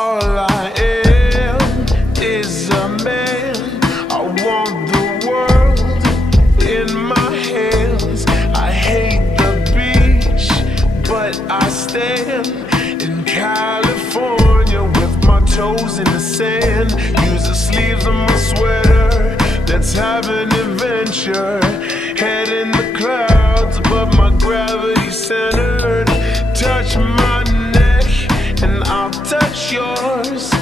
All I am is a man. I want the world in my hands. I hate the beach, but I stand in California with my toes in the sand. Use the sleeves of my sweater, let's have an adventure. Head in the clouds, but my gravity centered. Touch my neck and I'll touch yours.